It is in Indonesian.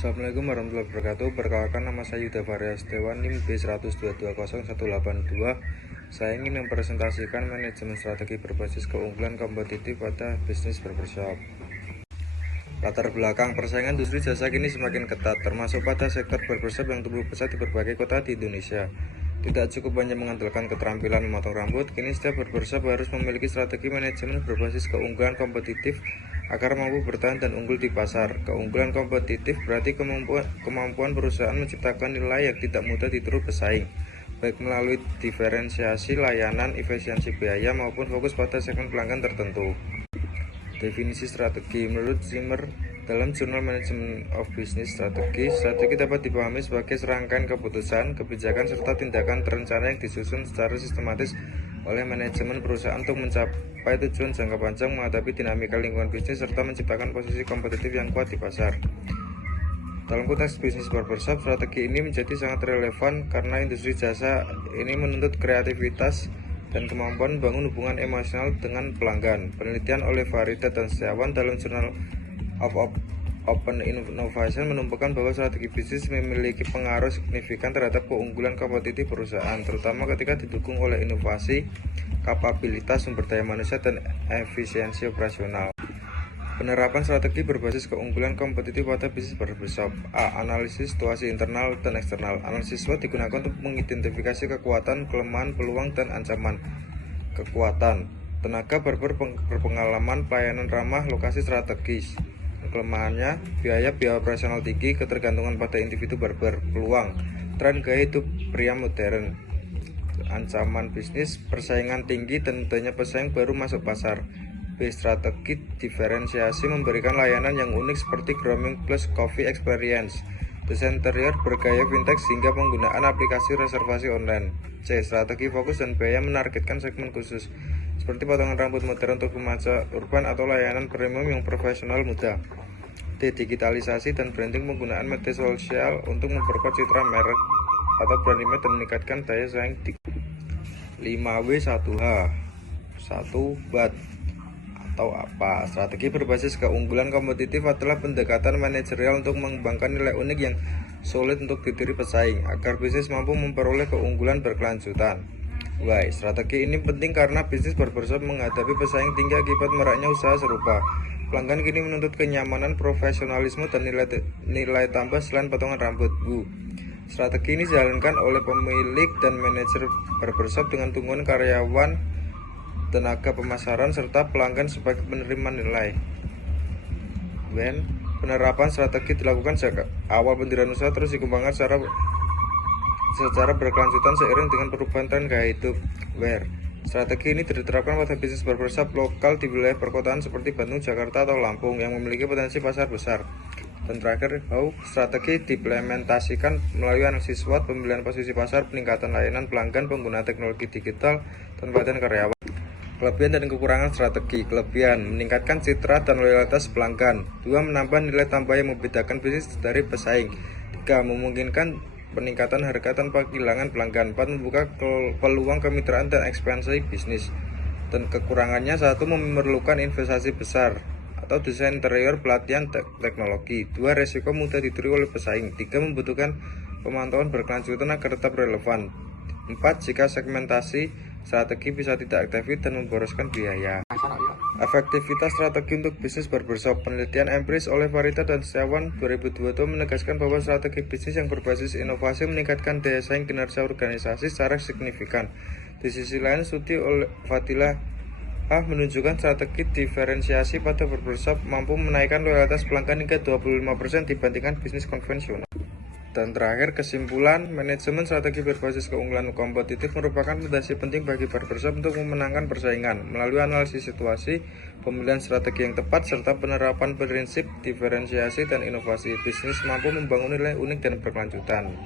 Assalamualaikum warahmatullahi wabarakatuh. Perkenalkan, nama saya Yuda Faria Setiawan, NIM B1220182. Saya ingin mempresentasikan manajemen strategi berbasis keunggulan kompetitif pada bisnis barbershop. Latar belakang persaingan industri jasa kini semakin ketat, termasuk pada sektor barbershop yang tumbuh pesat di berbagai kota di Indonesia. Tidak cukup hanya mengandalkan keterampilan memotong rambut, kini setiap barbershop harus memiliki strategi manajemen berbasis keunggulan kompetitif agar mampu bertahan dan unggul di pasar. Keunggulan kompetitif berarti kemampuan perusahaan menciptakan nilai yang tidak mudah ditiru pesaing, baik melalui diferensiasi layanan, efisiensi biaya, maupun fokus pada segmen pelanggan tertentu. Definisi strategi menurut Zimmer dalam Jurnal Management of Business Strategy, strategi dapat dipahami sebagai serangkaian keputusan, kebijakan, serta tindakan terencana yang disusun secara sistematis oleh manajemen perusahaan untuk mencapai tujuan jangka panjang, menghadapi dinamika lingkungan bisnis, serta menciptakan posisi kompetitif yang kuat di pasar. Dalam konteks bisnis barbershop, strategi ini menjadi sangat relevan karena industri jasa ini menuntut kreativitas dan kemampuan membangun hubungan emosional dengan pelanggan. Penelitian oleh Farida dan Setiawan dalam Journal of Open Innovation menunjukkan bahwa strategi bisnis memiliki pengaruh signifikan terhadap keunggulan kompetitif perusahaan, terutama ketika didukung oleh inovasi, kapabilitas sumber daya manusia, dan efisiensi operasional. Penerapan strategi berbasis keunggulan kompetitif pada bisnis barbershop. A. Analisis situasi internal dan eksternal. Analisis SWOT digunakan untuk mengidentifikasi kekuatan, kelemahan, peluang, dan ancaman. Kekuatan: tenaga barber berpengalaman, pelayanan ramah, lokasi strategis. Kelemahannya: biaya operasional tinggi, ketergantungan pada individu barber. Peluang: tren gaya hidup pria modern. Ancaman bisnis: persaingan tinggi dan mudahnya pesaing baru masuk pasar. B. Strategi diferensiasi: memberikan layanan yang unik seperti grooming plus coffee experience. Desain interior bergaya vintage hingga penggunaan aplikasi reservasi online. C. Strategi fokus dan biaya: menargetkan segmen khusus seperti potongan rambut modern untuk remaja urban atau layanan premium yang profesional muda. D. Digitalisasi dan branding: penggunaan media sosial untuk memperkuat citra merek atau brand image dan meningkatkan daya saing. 5W1H 1 BAT atau apa? Strategi berbasis keunggulan kompetitif adalah pendekatan manajerial untuk mengembangkan nilai unik yang sulit untuk ditiru pesaing agar bisnis mampu memperoleh keunggulan berkelanjutan. Why? Strategi ini penting karena bisnis barbershop menghadapi pesaing tinggi akibat maraknya usaha serupa. Pelanggan kini menuntut kenyamanan, profesionalisme, dan nilai tambah selain potongan rambut. Strategi ini dijalankan oleh pemilik dan manajer barbershop dengan tunggungan karyawan, tenaga pemasaran, serta pelanggan sebagai penerima nilai. When penerapan strategi dilakukan sejak awal pendirian usaha terus dikembangkan secara berkelanjutan seiring dengan perubahan tren gaya hidup. Where strategi ini diterapkan pada bisnis barbershop lokal di wilayah perkotaan seperti Bandung, Jakarta, atau Lampung yang memiliki potensi pasar besar. Dan terakhir, how strategi diimplementasikan melalui analisis SWOT, pemilihan posisi pasar, peningkatan layanan pelanggan, penggunaan teknologi digital, dan pelatihan karyawan. Kelebihan dan kekurangan strategi. Kelebihan: meningkatkan citra dan loyalitas pelanggan. 2. Menambah nilai tambah yang membedakan bisnis dari pesaing. 3. Memungkinkan peningkatan harga tanpa kehilangan pelanggan. 4. Membuka peluang kemitraan dan ekspansi bisnis. Dan kekurangannya: 1. Memerlukan investasi besar atau desain interior, pelatihan, teknologi. 2. Resiko mudah ditiru oleh pesaing. 3. Membutuhkan pemantauan berkelanjutan agar tetap relevan. 4. Jika segmentasi strategi bisa tidak efektif dan memboroskan biaya. Efektivitas strategi untuk bisnis barbershop. Penelitian empiris oleh Farida dan Setiawan 2022 menegaskan bahwa strategi bisnis yang berbasis inovasi meningkatkan daya saing kinerja organisasi secara signifikan. Di sisi lain, studi oleh Fadilah menunjukkan strategi diferensiasi pada barbershop mampu menaikkan loyalitas pelanggan hingga 25% dibandingkan bisnis konvensional. Dan terakhir, kesimpulan, manajemen strategi berbasis keunggulan kompetitif merupakan fondasi penting bagi barbershop untuk memenangkan persaingan. Melalui analisis situasi, pemilihan strategi yang tepat, serta penerapan prinsip diferensiasi dan inovasi, bisnis mampu membangun nilai unik dan berkelanjutan.